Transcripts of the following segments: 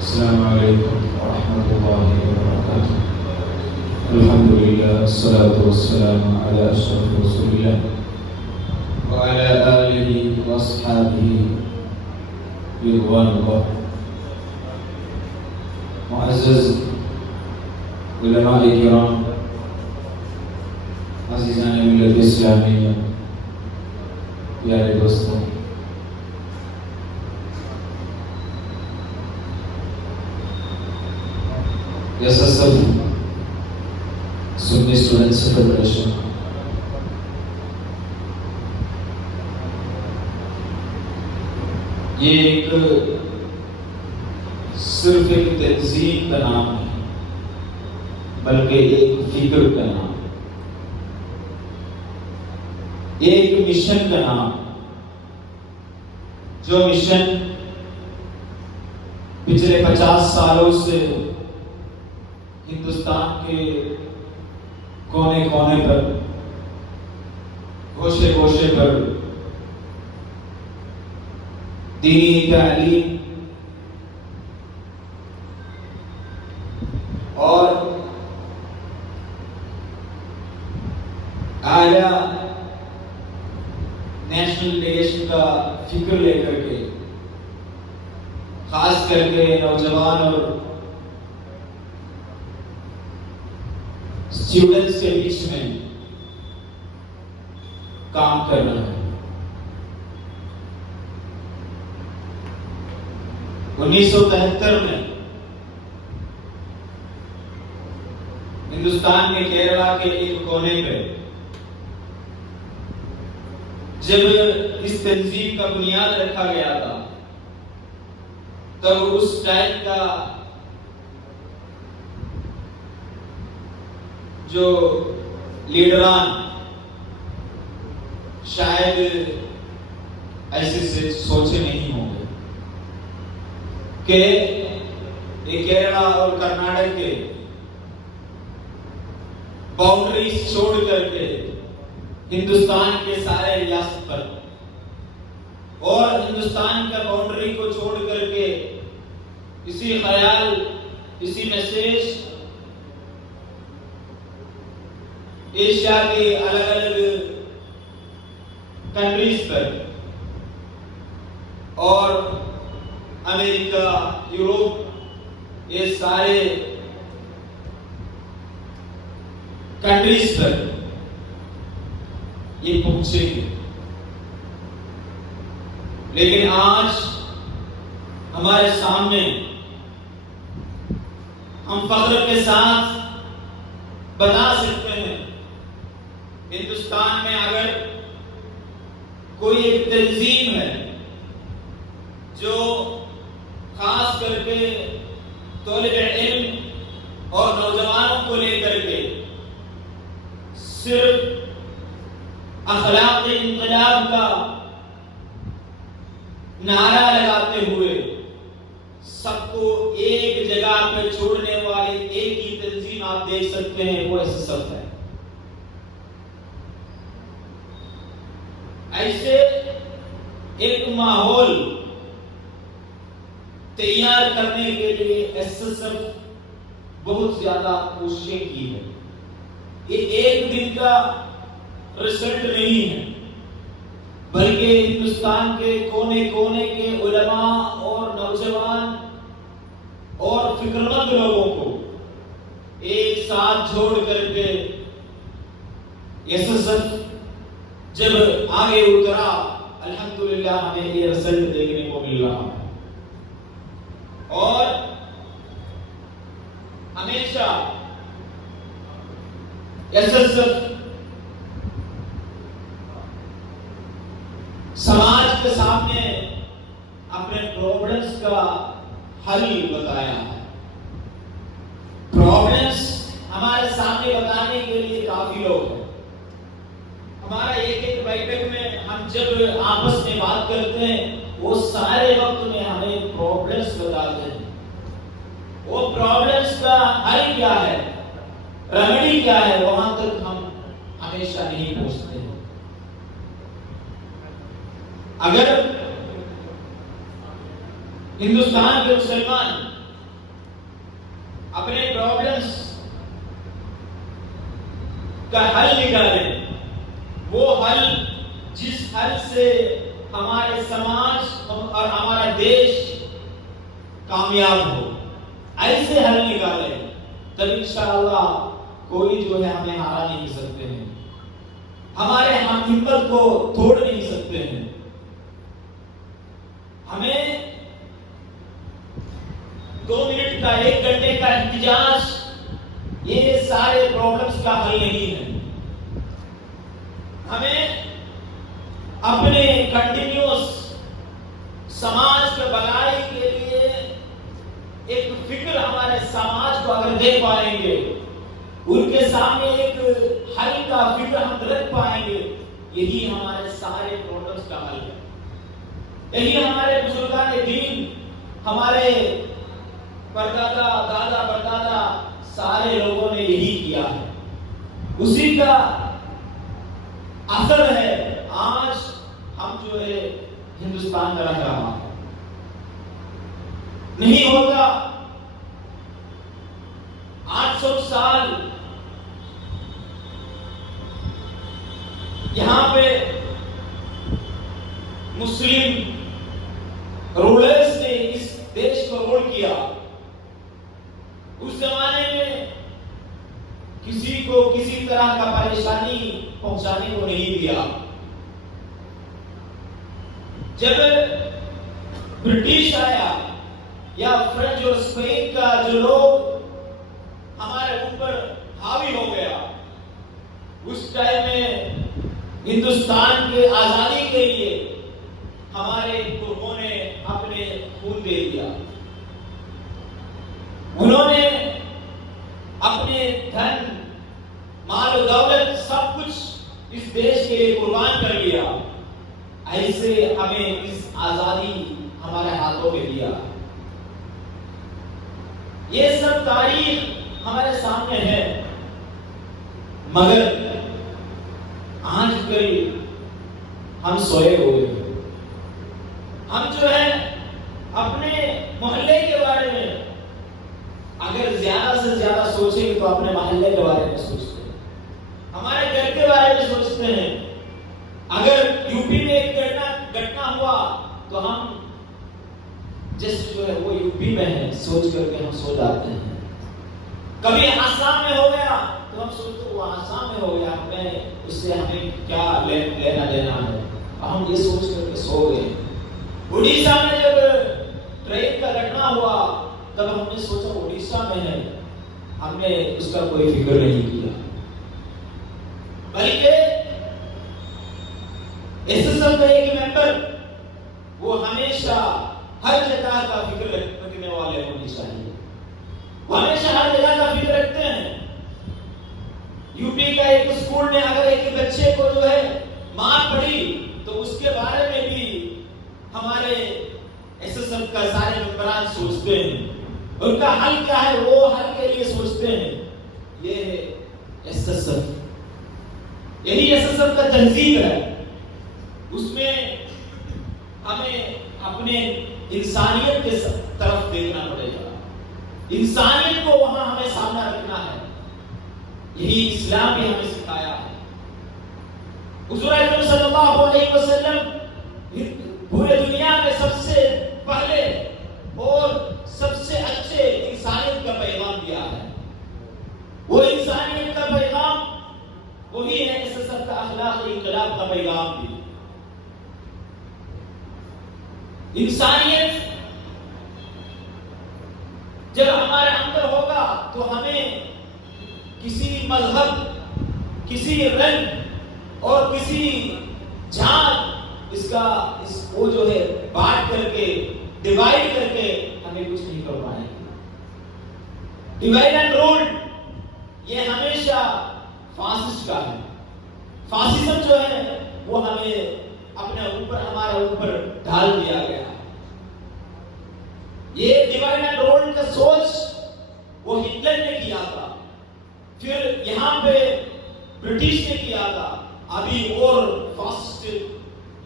السلام علیکم ورحمۃ اللہ وبرکاتہ۔ الحمد للہ والصلاة والسلام علی اشرف رسول اللہ وعلی آلہ واصحابہ رضوان اللہ۔ معزز علماء کرام، عزیزان ملت اسلامیہ، پیارے دوستوں، SSF سنی اسٹوڈنٹس فیڈریشن یہ ایک صرف ایک تنظیم کا نام ہے، بلکہ ایک فکر کا نام، ایک مشن کا نام، جو مشن پچھلے 50 سالوں سے ہندوستان کے کونے کونے پر، گوشے گوشے پر دینی تعلیم اور اعلیٰ نیشنل ایجوکیشن کا فکر لے کر کے، خاص کر کے نوجوان اور اسٹوڈنٹس کے بیچ میں کام کر رہا ہے۔ 1973 میں ہندوستان میں کیرلا کے ایک کونے پہ جب اس تنظیم کا بنیاد رکھا گیا تھا، تب اس ٹائم کا جو لیڈران شاید ایسے سے سوچے نہیں ہوں گے کہ یہ کیرلا اور کرناٹک کے باؤنڈریز چھوڑ کر کے ہندوستان کے سارے ریاست پر اور ہندوستان کا باؤنڈری کو چھوڑ کر کے اسی خیال، اسی میسج ایشیا کے الگ الگ کنٹریز پر اور امریکہ، یورپ، یہ سارے کنٹریز پر یہ پہنچیں گے۔ لیکن آج ہمارے سامنے ہم فخر کے ساتھ بتا سکتے ہیں، ہندوستان میں اگر کوئی ایک تنظیم ہے جو خاص کر کے طالب علم اور نوجوانوں کو لے کر کے صرف اخلاق انقلاب کا نعرہ لگاتے ہوئے سب کو ایک جگہ پہ چھوڑنے والی ایک ہی تنظیم آپ دیکھ سکتے ہیں، وہ SSF ہے۔ ایسے ایک ماحول تیار کرنے کے لیے SSF بہت زیادہ کوششیں کی ہے۔ یہ ایک دن کا رزلٹ نہیں ہے، بلکہ ہندوستان کے کونے کونے کے علماء اور نوجوان اور فکرمند لوگوں کو ایک ساتھ جوڑ کر کے SSF جب آگے اترا، الحمدللہ ہمیں یہ رزلٹ دیکھنے کو مل رہا ہے۔ اور ہمیشہ SSF سماج کے سامنے اپنے پرابلمز کا حل بتایا ہے۔ پرابلمز ہمارے سامنے بتانے کے لیے کافی لوگ ہیں۔ ہمارا ایک ایک بیٹھک میں ہم جب آپس میں بات کرتے ہیں، وہ سارے وقت میں ہمیں پرابلمز بتاتے ہیں۔ وہ پرابلمز کا حل کیا ہے، ریمیڈی کیا ہے، وہاں تک ہم ہمیشہ نہیں پہنچتے ہیں۔ اگر ہندوستان کے مسلمان اپنے پرابلمس کا حل نکالیں، وہ حل جس حل سے ہمارے سماج اور ہمارا دیش کامیاب ہو، ایسے حل نکالیں، تب انشاءاللہ کوئی جو ہے ہمیں ہرا نہیں سکتے ہیں، ہمارے ہم ہمت کو توڑ نہیں سکتے ہیں۔ ہمیں 2 منٹ کا 1 گھنٹے کا احتجاج یہ سارے پرابلمز کا حل نہیں ہے۔ ہمیں اپنے کنٹینیوس سماج کے بھلائی کے لیے ایک فکر ہمارے سماج کو اگر دے پائیں گے، ان کے سامنے ایک حل کا فکر ہم رکھ پائیں گے، یہی ہمارے سارے پرابلمز کا حل ہے۔ یہی ہمارے بزرگان دین، ہمارے پردادا، دادا پردادا، سارے لوگوں نے یہی کیا ہے، اسی کا اثر ہے آج ہم جو ہے ہندوستان میں رہ رہا ہے۔ نہیں ہوتا 800 سال یہاں پہ مسلم رولرز نے اس دیش کو رول کیا۔ اس زمانے میں کسی کو کسی طرح کا پریشانی پہنچانے کو نہیں دیا۔ جب برٹش آیا یا فرنچ اور اسپین کا جو لوگ ہمارے اوپر حاوی ہو گیا، اس ٹائم میں ہندوستان کے آزادی کے لیے ہمارے قربوں نے اپنے خون دے دیا، انہوں نے اپنے دھن، مال و دولت سب کچھ اس دیش کے لیے قربان کر لیا۔ ایسے ہمیں اس آزادی ہمارے ہاتھوں میں دیا۔ یہ سب تاریخ ہمارے سامنے ہے، مگر آج کل ہم سوئے ہوئے ہیں۔ ہم جو ہے اپنے محلے کے بارے میں اگر زیادہ سے زیادہ سوچیں گے تو اپنے محلے کے بارے میں سوچتے ہیں، ہمارے گھر کے بارے میں سوچتے ہیں۔ اگر یو پی میں ایک گھٹنا ہوا تو ہم جس جو ہے وہ یو پی میں ہے سوچ کر کے ہم سو جاتے ہیں۔ کبھی آسام میں ہو گیا تو ہم سوچتے ہیں وہ آسام میں ہو گیا، ہمیں اس سے ہمیں کیا لینا دینا ہے، ہم یہ سوچ کر کے سو گئے۔ اڑیسہ میں جب ٹرین کا گھٹنا ہوا تب ہم نے سوچا اڑیسہ میں ہے، ہم نے اس کا کوئی فکر نہیں کیا، بلکہ ایس ایس ایف کا ایک ممبر وہ ہمیشہ ہر جگہ کا فکر رکھنے والے ہونے چاہیے، وہ ہمیشہ ہر جگہ کا فکر رکھتے ہیں۔ یو پی کا ایک اسکول میں اگر ایک بچے کو جو ہے مار پڑی تو اس کے بارے میں بھی ہمارے ایس ایس ایف کا سارے ممبران سوچتے ہیں، ان کا حل کیا ہے وہ حل کے لیے سوچتے ہیں۔ یہ ہے ایس ایس ایف، یہی ایس ایس ایف کا تہذیب ہے۔ اس میں ہمیں اپنے انسانیت کے طرف دیکھنا پڑے گا، انسانیت کو وہاں ہمیں سامنے رکھنا ہے، یہی اسلام بھی ہمیں سکھایا ہے۔ حضور اکرم صلی اللہ علیہ وسلم پورے دنیا میں سب سے پہلے اور سب سے اچھے انسانیت کا پیغام دیا ہے۔ وہ انسانیت کا پیغام وہی ہے ایس ایس ایف کا اخلاقی انقلاب کا پیغام بھی۔ انسانیت جب ہمارے اندر ہوگا تو ہمیں کسی مذہب، کسی رنگ اور کسی جات وہ جو ہے بانٹ کر کے ڈیوائڈ کر کے ہمیں کچھ نہیں کر پائیں گے۔ ڈیوائڈ اینڈ رول یہ ہمیشہ فاسسٹ کا ہے۔ فاسسم جو ہے وہ ہمیں اپنے اوپر ہمارے اوپر ڈال دیا گیا۔ یہ ڈیوائڈ اینڈ رول کا سوچ وہ ہٹلر نے کیا تھا، پھر یہاں پہ برٹش نے کیا تھا، ابھی اور فاسسٹ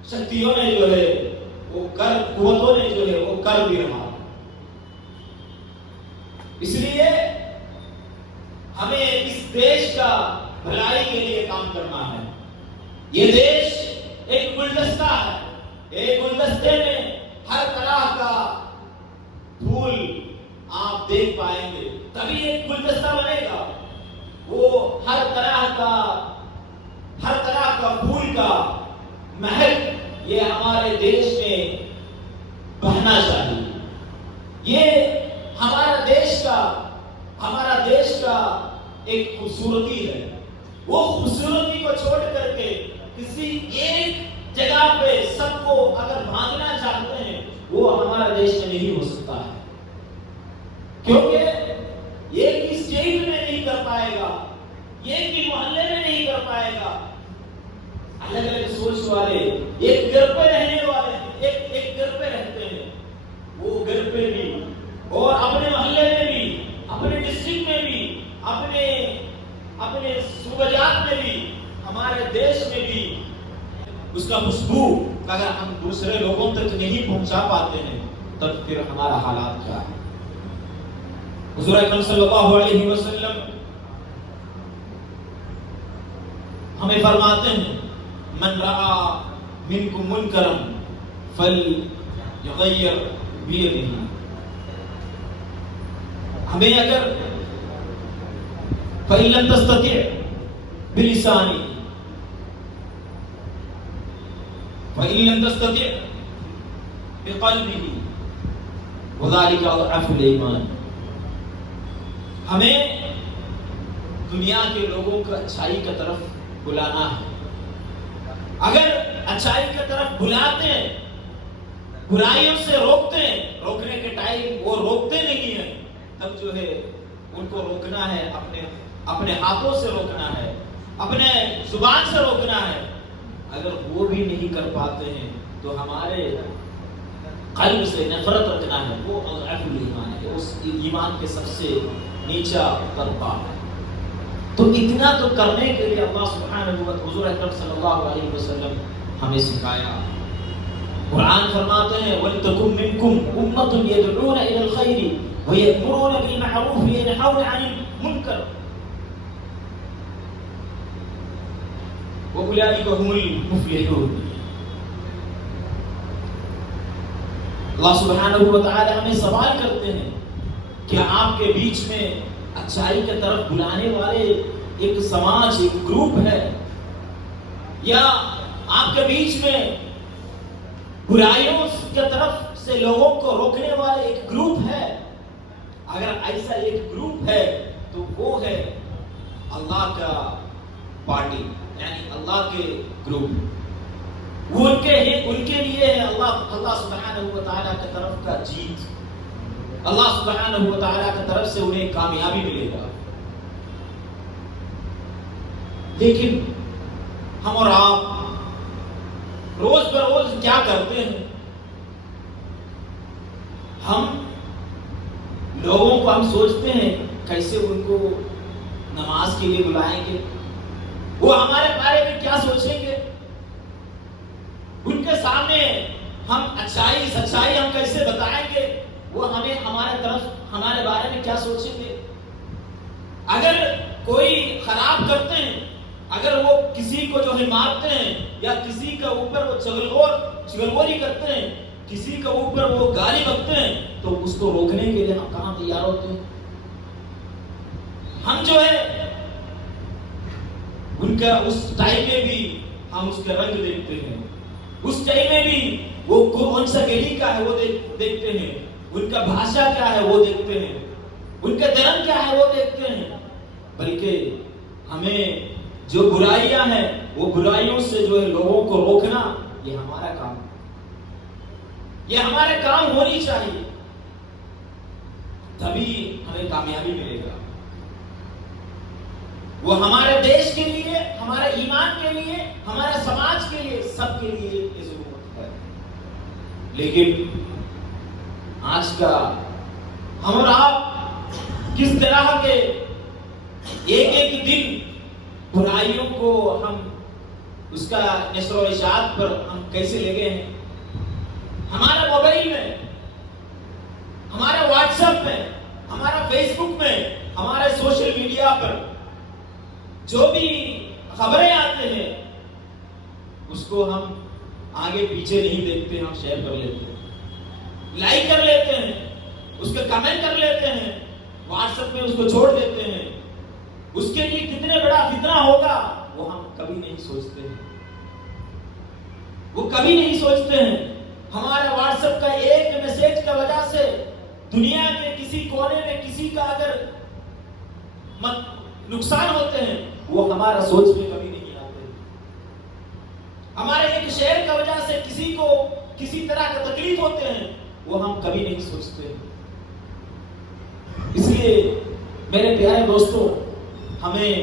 شکتیوں نے جو ہے وہ قوتوں نے جو ہے وہ کر بھی رہا۔ اس لیے ہمیں اس دیش کا بھلائی کے لیے کام کرنا ہے. یہ دیش ایک گلدستہ ہے. ایک گلدستے میں ہر طرح کا پھول آپ دیکھ پائیں گے، تبھی ایک گلدستہ بنے گا. وہ ہر طرح کا پھول کا مہک یہ ہمارے دیش میں بہنا چاہیے. یہ ہمارا دیش کا ایک خوبصورتی ہے. وہ خوبصورتی کو چھوڑ کر کے کسی ایک جگہ پہ سب کو اگر باندھنا چاہتے ہیں، وہ ہمارا دیش میں نہیں ہو سکتا ہے. کیونکہ ایک ہی اسٹیٹ میں نہیں کر پائے گا، ایک ہی محلے میں نہیں کر پائے گا. الگ الگ سوچ والے ایک گھر پہ رہنے والے ایک گھر پہ رہتے ہیں. وہ گھر پہ بھی اور اپنے محلے میں بھی، اپنے ڈسٹرکٹ میں بھی، اپنے صوبجات میں بھی، ہمارے دیش میں بھی اس کا خوشبو اگر ہم دوسرے لوگوں تک نہیں پہنچا پاتے ہیں، تب پھر ہمارا حالات کیا ہے؟ حضور اکرم صلی اللہ علیہ وسلم ہمیں فرماتے ہیں من رعا منکم منکرا فلیغیر بیدہ. ہمیں اگر فإن لم تستطع بلسانی فإن لم تستطع بقلبه وذلك أضعف الإيمان. ہمیں دنیا کے لوگوں کو اچھائی کی طرف بلانا ہے. اگر اچھائی کی طرف بلاتے ہیں، برائیوں سے روکتے ہیں، روکنے کے ٹائم وہ روکتے نہیں ہیں، تب جو ہے ان کو روکنا ہے، اپنے ہاتھوں سے روکنا ہے، اپنے زبان سے روکنا ہے. اگر وہ بھی نہیں کر پاتے ہیں تو ہمارے قلب سے نفرت رکھنا ہے. وہ اضعف الایمان ہے، اس ایمان کے سب سے نیچا طبقہ ہے. تو اتنا تو کرنے کے لیے اللہ سبحانہ و تعالی حضور اکرم صلی اللہ علیہ وسلم ہمیں سکھایا. قرآن فرماتے ہیں وَلْتَكُن مِّنكُمْ أُمَّةٌ يَدْعُونَ إِلَى الْخَيْرِ وَيَأْمُرُونَ بِالْمَعْرُوفِ وَيَنْهَوْنَ عَنِ الْمُنكَرِ وَأُولَٰئِكَ هُمُ الْمُفْلِحُونَ. اللہ سبحانہ و تعالی ہمیں سوال کرتے ہیں کہ آپ کے بیچ میں اچھائی کی طرف بلانے والے ایک سماج، ایک گروپ ہے، یا آپ کے بیچ میں برائیوں کی طرف سے لوگوں کو روکنے والے ایک گروپ ہے. اگر ایسا ایک گروپ ہے تو وہ ہے اللہ کا پارٹی، یعنی اللہ کے گروپ. وہ ان کے لیے ہے اللہ سبحانہ و تعالیٰ کی طرف کا جیت. اللہ سبحانہ و تعالیٰ کی طرف سے انہیں کامیابی ملے گا. لیکن ہم اور آپ روز بروز کیا کرتے ہیں؟ ہم لوگوں کو ہم سوچتے ہیں کیسے ان کو نماز کے لیے بلائیں گے، وہ ہمارے بارے میں کیا سوچیں گے، ان کے سامنے ہم اچھائی سچائی ہم کیسے بتائیں گے، وہ ہمارے بارے میں کیا سوچیں گے. اگر کوئی خراب کرتے ہیں، اگر وہ کسی کو جو ہے مارتے ہیں، یا کسی کے اوپر وہ چغلگوری کرتے ہیں، کسی کے اوپر وہ گالی بکتے ہیں، تو اس کو روکنے کے لیے ہم کہاں تیار ہوتے ہیں؟ ہم جو ہے ان کا اس ٹائم میں بھی ہم اس کے رنگ دیکھتے ہیں، اس ٹائم میں بھی وہ کون سا گلی کا ہے وہ دیکھتے ہیں، ان کا بھاشا کیا ہے وہ دیکھتے ہیں، ان کا دھرم کیا ہے وہ دیکھتے ہیں. بلکہ ہمیں جو برائیاں ہیں وہ برائیوں سے جو ہے لوگوں کو روکنا، یہ ہمارا کام ہے، یہ ہمارے کام ہونی چاہیے. تبھی ہمیں کامیابی ملے گا. وہ ہمارے دیش کے لیے، ہمارے ایمان کے لیے، ہمارے سماج کے لیے، سب کے لیے یہ ضرورت ہے. لیکن آج کا ہم اور آپ کس طرح کے ایک دن برائیوں کو ہم اس کا نشر و اشاعت پر ہم کیسے لے گئے ہیں. ہمارے موبائل میں، ہمارے واٹس ایپ میں، ہمارا فیس بک میں، ہمارے سوشل میڈیا پر جو بھی خبریں آتے ہیں اس کو ہم آگے پیچھے نہیں دیکھتے، ہم شیئر کر لیتے ہیں، لائک کر لیتے ہیں، اس کے کمنٹ کر لیتے ہیں، واٹس ایپ میں اس کو چھوڑ دیتے ہیں. اس کے لیے کتنے بڑا فتنہ ہوگا وہ ہم کبھی نہیں سوچتے ہیں، وہ کبھی نہیں سوچتے ہیں. ہمارے واٹس ایپ کا ایک میسج کی وجہ سے دنیا کے کسی کونے میں کسی کا اگر نقصان ہوتے ہیں وہ ہمارا سوچ میں کبھی نہیں آتے. ہمارے ایک شیئر کی وجہ سے کسی کو کسی طرح کا تکلیف ہوتے ہیں وہ ہم کبھی نہیں سوچتے. اس لیے میرے پیارے دوستوں، ہمیں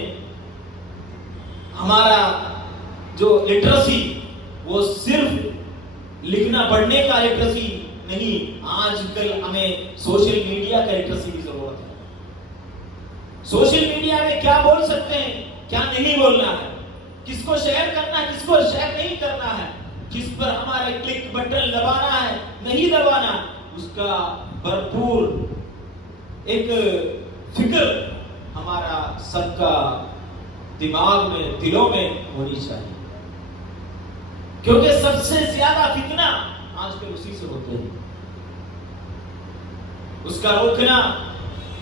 ہمارا جو لٹریسی وہ صرف لکھنا پڑھنے کا لٹریسی نہیں، آج کل ہمیں سوشل میڈیا کا لٹریسی کی ضرورت ہے. سوشل میڈیا میں کیا بول سکتے ہیں، کیا نہیں بولنا ہے، کس کو شیئر کرنا ہے، کس کو شیئر نہیں کرنا ہے، کس پر ہمارے کلک بٹن دبانا ہے نہیں دبانا، اس کا بھرپور ایک فکر ہمارا سب کا دماغ میں، دلوں میں ہونی چاہیے. کیونکہ سب سے زیادہ فتنہ آج کل اسی سے ہوتے ہیں. اس کا روکنا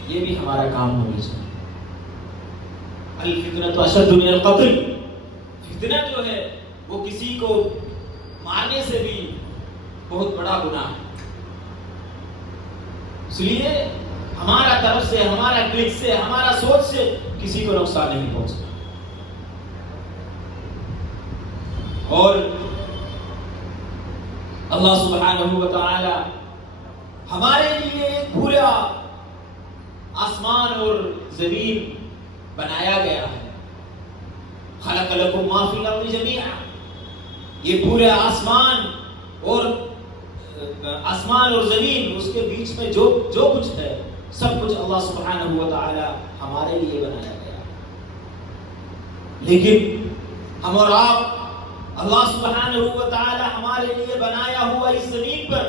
یہ بھی ہمارا کام ہونی چاہیے. الفتنۃ اشد من القتل، فتنہ جو ہے وہ کسی کو مارنے سے بھی بہت بڑا گناہ ہے. اس لیے ہمارا طرف سے، ہمارا کلک سے، ہمارا سوچ سے کسی کو نقصان نہیں پہنچتا. اور اللہ سبحانہ و تعالی ہمارے لیے ایک پورا آسمان اور زمین بنایا گیا ہے. خلق لکم ما فی الارض جمیعا، یہ پورے آسمان اور زمین، اس کے بیچ میں جو کچھ ہے سب کچھ اللہ سبحانہ و تعالی ہمارے لیے بنایا گیا. لیکن ہم اور آپ، اللہ سبحانہ و تعالی ہمارے لیے بنایا ہوا اس زمین پر،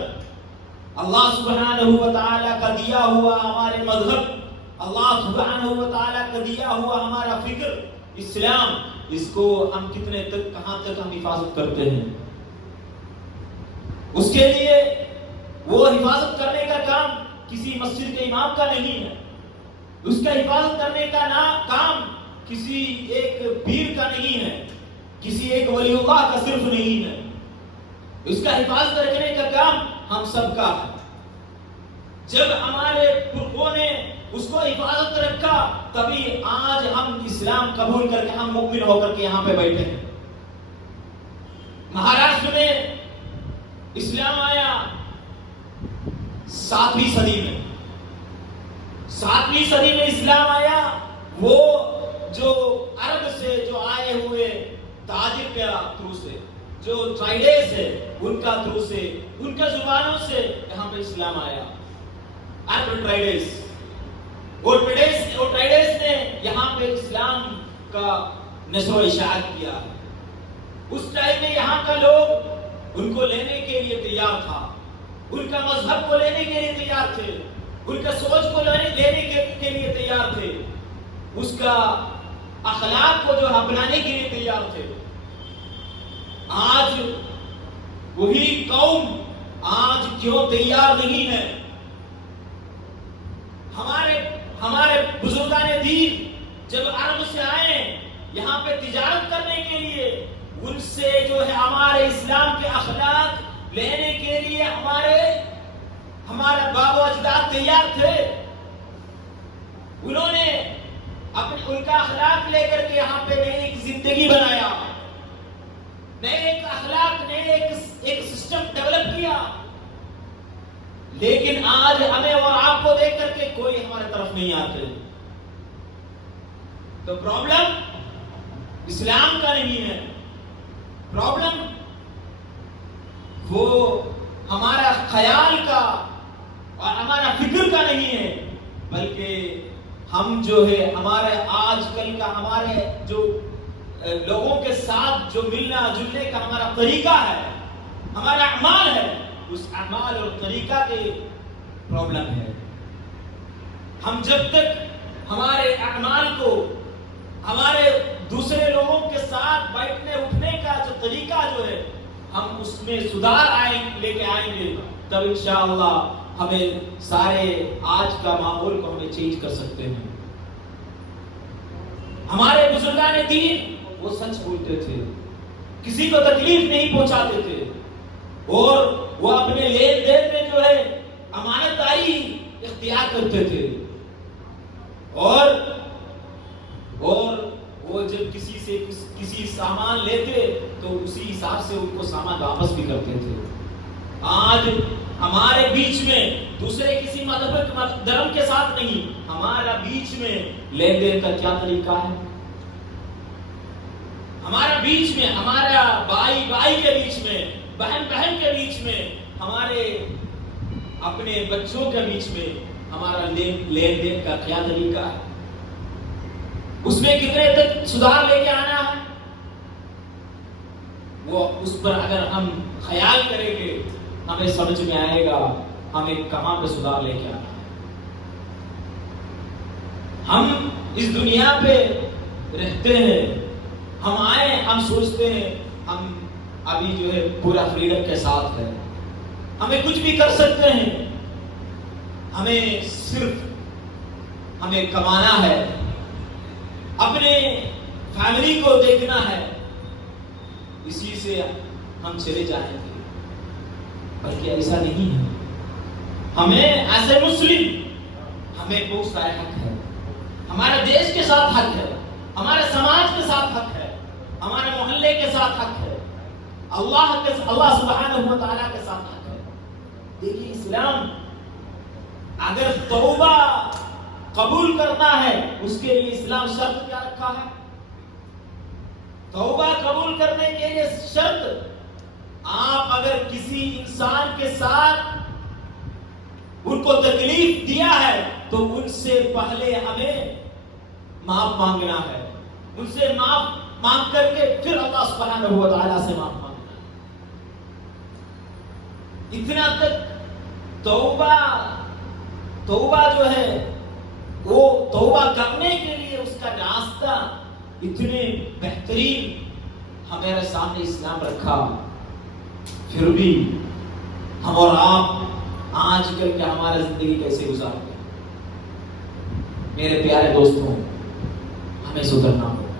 اللہ سبحانہ و تعالی کا دیا ہوا ہمارے مذہب، اللہ سبحانہ و تعالی کا دیا ہوا ہمارا فکر اسلام، اس کو ہم کتنے تک، کہاں تک ہم حفاظت کرتے ہیں. اس کے لیے وہ حفاظت کرنے کا کام کسی مسجد کے امام کا نہیں ہے، اس کا حفاظت کرنے کا کام کسی ایک پیر کا نہیں ہے، کسی ایک ولی اللہ کا صرف نہیں ہے. اس کا حفاظت رکھنے کا کام ہم سب کا ہے. جب ہمارے پرخوں نے اس کو حفاظت رکھا تبھی آج ہم اسلام قبول کر کے، ہم مؤمن ہو کر کے یہاں پہ بیٹھے ہیں. مہاراشٹر میں اسلام آیا 7ویں صدی میں. 7ویں صدی میں اسلام آیا. وہ جو عرب سے جو آئے ہوئے تاجر کے تھرو سے، جو ٹرائیڈیز ہے ان کا تھرو سے، ان کا زبانوں سے یہاں پہ اسلام آیا. عرب ٹرائیڈیز اور ٹرائیڈیز نے یہاں پہ اسلام کا نشر و اشاعت کیا. اس ٹائم میں یہاں کا لوگ ان کو لینے کے لیے تیار تھا، ان کا مذہب کو لینے کے لیے تیار تھے، ان کا سوچ کو لینے کے لیے تیار تھے، اس کا اخلاق کو جو اپنانے کے لیے تیار تھے. آج وہی قوم آج کیوں تیار نہیں ہے؟ ہمارے بزرگان دین جب عرب سے آئے یہاں پہ تجارت کرنے کے لیے، ان سے جو ہے ہمارے اسلام کے اخلاق لینے کے لیے ہمارے باب و اجداد تیار تھے. انہوں نے ان کا اخلاق لے کر کے یہاں پہ نئی ایک زندگی بنایا، نئے ایک اخلاق، نئے ایک سسٹم ڈیولپ کیا. لیکن آج ہمیں اور آپ کو دیکھ کر کے کوئی ہمارے طرف نہیں آتے. تو پرابلم اسلام کا نہیں ہے، پرابلم وہ ہمارا خیال کا اور ہمارا فکر کا نہیں ہے، بلکہ ہم جو ہے ہمارے آج کل کا ہمارے جو لوگوں کے ساتھ جو ملنا جلنے کا ہمارا طریقہ ہے، ہمارا اعمال ہے، اس اعمال اور طریقہ کے پرابلم ہے. ہم جب تک ہمارے اعمال کو ہمارے دوسرے لوگوں کے ساتھ بیٹھنے اٹھنے کا جو طریقہ جو ہے ہم اس میں سدھار لے کے آئیں گے تب انشاءاللہ ہمیں سارے آج کا ماحول کو ہمیں چینج کر سکتے ہیں. ہمارے بزرگان دین وہ سچ بولتے تھے, کسی کو تکلیف نہیں پہنچاتے تھے, اور وہ اپنے لین دین میں جو ہے امانت داری اختیار کرتے تھے, اور وہ جب کسی سے کسی سامان لیتے تو اسی حساب سے ان کو سامان واپس بھی کرتے تھے. آج ہمارے بیچ میں دوسرے کسی مذہب دھرم کے ساتھ نہیں, ہمارا بیچ میں لین دین کا کیا طریقہ ہے؟ ہمارا بیچ میں, ہمارا بھائی بھائی کے بیچ میں, بہن بہن کے بیچ میں, ہمارے اپنے بچوں کے بیچ میں ہمارا لین دین کا کیا طریقہ ہے؟ اس میں کتنے تک سدھار لے کے آنا ہے؟ وہ اس پر اگر ہم خیال کریں گے ہمیں سمجھ میں آئے گا ہمیں کہاں پہ سدھار لے کے آنا ہے. ہم اس دنیا پہ رہتے ہیں, ہم آئے, ہم سوچتے ہیں ہم ابھی جو ہے پورا فریڈم کے ساتھ ہے, ہمیں کچھ بھی کر سکتے ہیں, ہمیں صرف ہمیں کمانا ہے, اپنے فیملی کو دیکھنا ہے, اسی سے ہم چلے جائیں گے. بلکہ ایسا نہیں ہے. ہمیں ایسے مسلم ہمیں بہت سارے حق ہے, ہمارے دیش کے ساتھ حق ہے, ہمارے سماج کے ساتھ حق ہے, ہمارے محلے کے ساتھ حق ہے, اللہ سبحانہ و تعالیٰ کے ساتھ حق ہے. دیکھیے اسلام اگر توبہ قبول کرنا ہے اس کے لیے اسلام شرط کیا رکھا ہے؟ توبہ قبول کرنے کے لیے شرط, آپ اگر کسی انسان کے ساتھ ان کو تکلیف دیا ہے تو ان سے پہلے ہمیں معاف مانگنا ہے, ان سے معاف مانگ کر کے پھر اللہ سبحانہ و تعالیٰ سے معاف مانگنا ہے. اتنا تک توبہ جو ہے وہ توبہ کرنے کے لیے اس کا راستہ اتنے بہترین ہمارے سامنے اسلام رکھا, پھر بھی ہم اور آپ آج کل کے ہمارا زندگی کیسے گزارتے ہیں؟ میرے پیارے دوستوں, ہمیں سدھرنا ہوگا,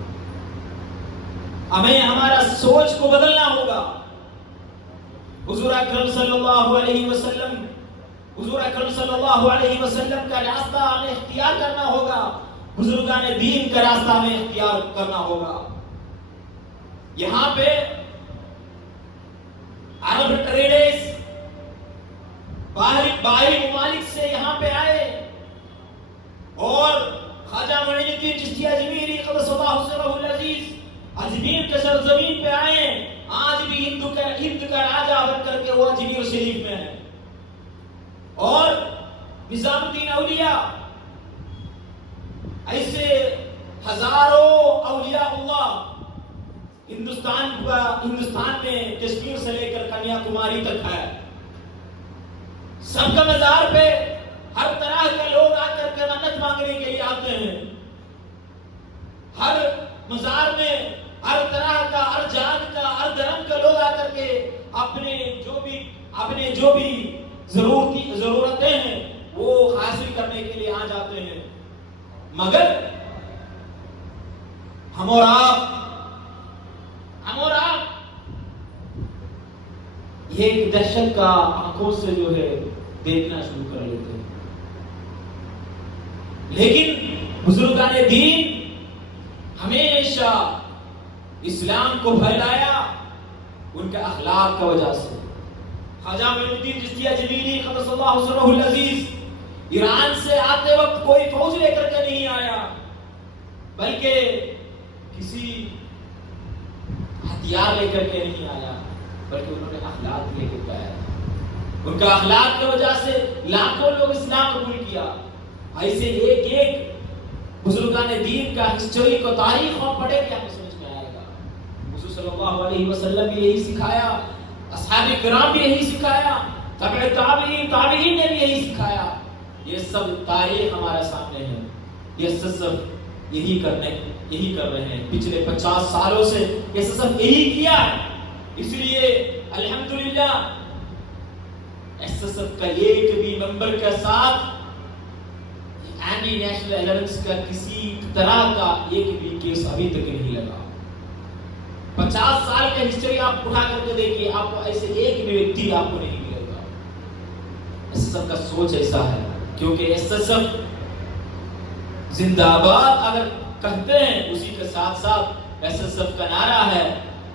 ہمیں ہمارا سوچ کو بدلنا ہوگا. حضور اکرم صلی اللہ علیہ وسلم کا راستہ ہمیں اختیار کرنا ہوگا, بزرگان دین کا راستہ ہمیں اختیار کرنا ہوگا. یہاں پہ عرب ٹریڈرز باہری ممالک سے یہاں پہ آئے اور خواجہ معین الدین چشتی اجمیری قدس اللہ سرہ العزیز اجمیر کے سرزمین پہ آئے. آج بھی ہند کا راجہ بن کر کے وہ اجمیر شریف میں ہے, اور نظام الدین اولیاء ایسے ہزاروں اولیاء اللہ ہندوستان میں کشمیر سے لے کر کنیا کماری تک ہے. سب کا مزار پہ ہر طرح کے لوگ آ کر کے منت مانگنے کے لیے آتے ہیں. ہر مزار میں ہر طرح کا, ہر جات کا, ہر دھرم کا لوگ آ کر کے اپنے جو بھی ضرورتیں ہیں وہ حاصل کرنے کے لیے آ جاتے ہیں. مگر ہم اور آپ یہ دہشت کا آنکھوں سے جو ہے دیکھنا شروع کر لیتے ہیں. لیکن بزرگان دین ہمیشہ اسلام کو پھیلایا ان کے اخلاق کی وجہ سے. خواجہ معین الدین چشتی اجمیری قدس اللہ سرہ العزیز ایران سے آتے وقت کوئی فوج لے کر کے نہیں آیا, بلکہ کسی ہتھیار لے کر کے نہیں آیا, بلکہ انہوں نے اخلاق لے کر آیا. ان کا اخلاق کی وجہ سے لاکھوں لوگ اسلام قبول کیا. ایسے ایک ایک بزرگان دین کا ہسٹری کو تاریخ ہم پڑھے کہ ہمیں سمجھ میں آئے گا. حضور صلی اللہ علیہ وسلم بھی یہی سکھایا, اصحاب کرام بھی یہی سکھایا, تابعین نے بھی یہی سکھایا. یہ سب تاریخ ہمارے سامنے ہے. یہ SSF یہی کر رہے ہیں پچھلے 50 سالوں سے. SSF یہی کیا ہے. اس لیے الحمدللہ SSF کا ایک بھی ممبر کے ساتھ اینٹی نیشنل ایلیمنٹس کا کسی طرح کا ایک بھی کیس ابھی تک نہیں لگا. 50 سال کا ہسٹری آپ اٹھا کر کے دیکھیے, آپ کو ایسے ایک بھی ویکتی آپ کو نہیں ملے گا. SSF کا سوچ ایسا ہے, کیونکہ SSF زندہ آباد اگر کہتے ہیں, اسی کے ساتھ ساتھ SSF کا نعرہ ہے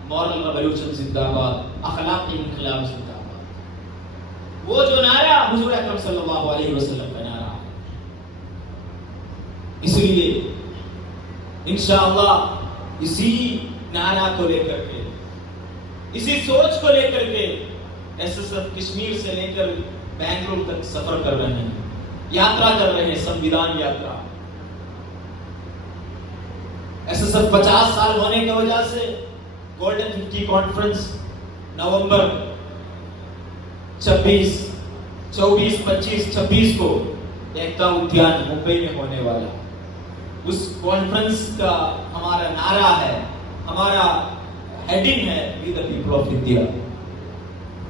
مورل ریولوشن زندہ آباد, اخلاقی انقلاب زندہ آباد. وہ جو نعرہ حضور اکرم صلی اللہ علیہ وسلم کا نعرہ ہے. اس لیے انشاءاللہ اسی نعرہ کو لے کر کے, اسی سوچ کو لے کر کے SSF کشمیر سے لے کر بنگلور تک سفر کر رہے ہیں, یاترا کر رہے ہیں, سنویدھان یاترا. SSF 50 سال ہونے کی وجہ سے گولڈن 50 کانفرنس نومبر 24, 25, 26 کو ایکتا ادیان ممبئی میں ہونے والا. اس کانفرنس کا ہمارا نعرہ ہے, ہمارا ہیڈنگ ہے we the people of India.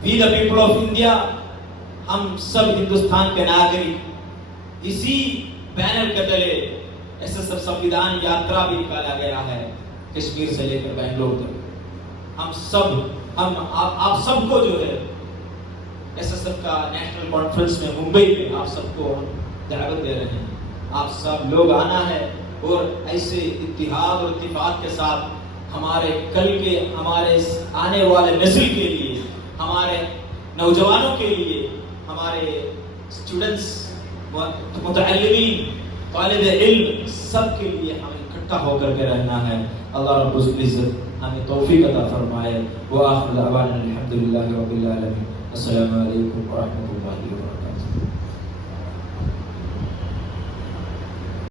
We the people of India, ہم سب ہندوستان کے ناگرک. اسی بینر کے تلے SSF سنویدھان یاترا بھی نکالا گیا ہے کشمیر سے لے کر بنگلور تک. آپ سب کو جو ہے SSF کا نیشنل کانفرنس میں ممبئی میں آپ سب کو دعوت دے رہے ہیں. آپ سب لوگ آنا ہے اور ایسے اتحاد اور اتفاق کے ساتھ ہمارے کل کے, ہمارے آنے والے نسل کے لیے, ہمارے نوجوانوں کے لیے, ہمارے اسٹوڈنٹس, متعلمین, طالب علم, سب کے لیے ہمیں اکٹھا ہو کر کے رہنا ہے. اللہ رب العزت ہمیں توفیق عطا فرمائے. وآخر دعوانا الحمدللہ رب العالمین. السلام علیکم ورحمۃ اللہ وبرکاتہ.